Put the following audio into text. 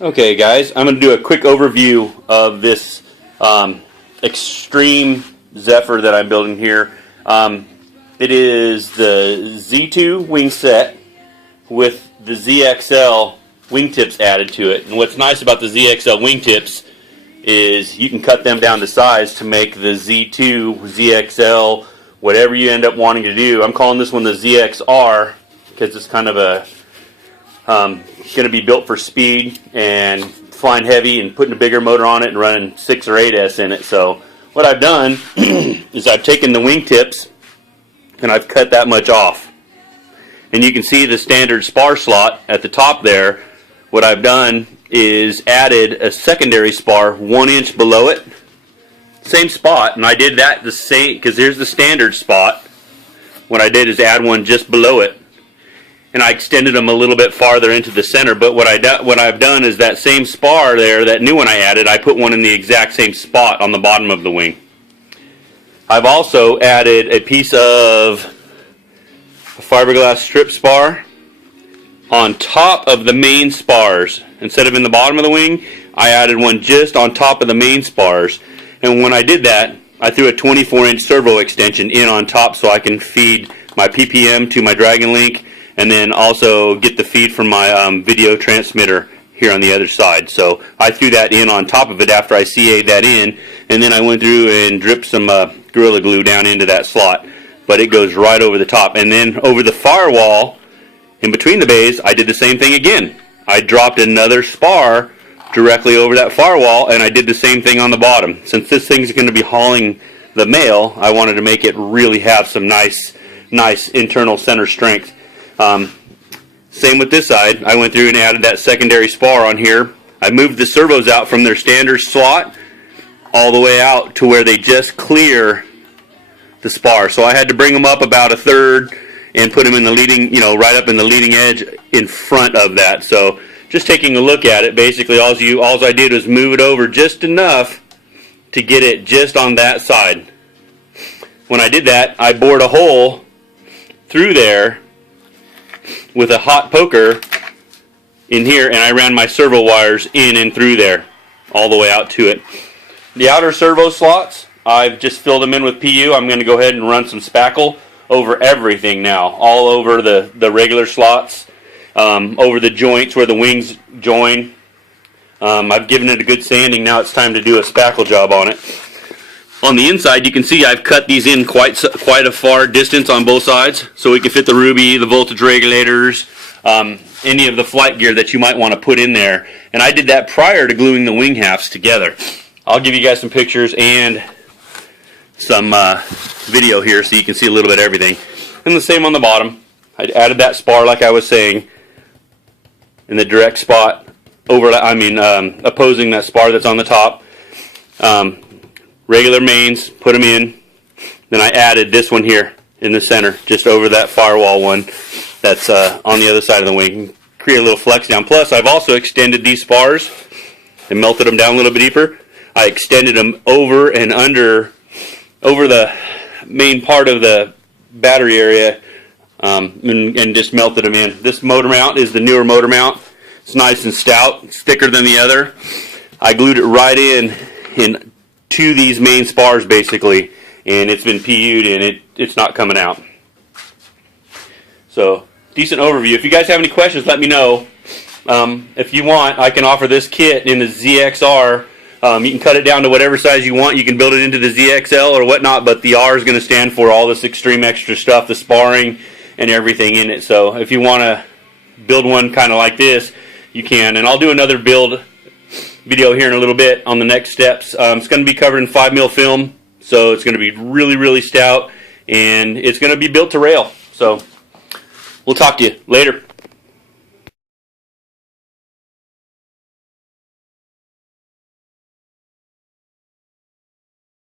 Okay guys, I'm going to do a quick overview of this extreme Zephyr that I'm building here. It is the Z2 wing set with the ZXL wingtips added to it. And what's nice about the ZXL wingtips is you can cut them down to size to make the Z2, ZXL, whatever you end up wanting to do. I'm calling this one the ZXR because it's kind of a going to be built for speed and flying heavy and putting a bigger motor on it and running 6 or 8S in it. So what I've done is I've taken the wingtips and I've cut that much off. And you can see the standard spar slot at the top there. What I've done is added a secondary spar 1 inch below it. Same spot, and I did that the same because here's the standard spot. What I did is add one just below it. And I extended them a little bit farther into the center, but what I've done is that same spar there, that new one I added, I put one in the exact same spot on the bottom of the wing. I've also added a piece of a fiberglass strip spar on top of the main spars. Instead of in the bottom of the wing, I added one just on top of the main spars. And when I did that, I threw a 24-inch servo extension in on top so I can feed my PPM to my Dragon Link, and then also get the feed from my video transmitter here on the other side. So I threw that in on top of it after I CA'd that in, and then I went through and dripped some Gorilla Glue down into that slot. But it goes right over the top. And then over the firewall, in between the bays, I did the same thing again. I dropped another spar directly over that firewall, and I did the same thing on the bottom. Since this thing's going to be hauling the mail, I wanted to make it really have some nice internal center strength. Same with this side. I went through and added that secondary spar on here. I moved the servos out from their standard slot all the way out to where they just clear the spar. So I had to bring them up about a third and put them in the leading, right up in the leading edge in front of that. So just taking a look at it, basically all I did was move it over just enough to get it just on that side. When I did that, I bored a hole through there with a hot poker in here, and I ran my servo wires in and through there all the way out to it. The outer servo slots, I've just filled them in with PU. I'm going to go ahead and run some spackle over everything now, all over the regular slots, over the joints where the wings join. I've given it a good sanding. Now it's time to do a spackle job on it. On the inside, you can see I've cut these in quite a far distance on both sides, so we can fit the Ruby, the voltage regulators, any of the flight gear that you might want to put in there. And I did that prior to gluing the wing halves together. I'll give you guys some pictures and some video here so you can see a little bit of everything. And the same on the bottom. I added that spar like I was saying in the direct spot, opposing that spar that's on the top. Regular mains, put them in. Then I added this one here in the center, just over that firewall one that's on the other side of the wing. Create a little flex down. Plus, I've also extended these spars and melted them down a little bit deeper. I extended them over and over the main part of the battery area and just melted them in. This motor mount is the newer motor mount. It's nice and stout. It's thicker than the other. I glued it right in to these main spars basically, and it's been PU'd and it's not coming out. So decent overview. If you guys have any questions, let me know. If you want, I can offer this kit in the ZXR. You can cut it down to whatever size you want. You can build it into the ZXL or whatnot, but the R is going to stand for all this extreme extra stuff, the sparring and everything in it. So if you want to build one kind of like this, you can. And I'll do another build video here in a little bit on the next steps. It's going to be covered in 5mm film, so it's going to be really stout, and it's going to be built to rail. So we'll talk to you later.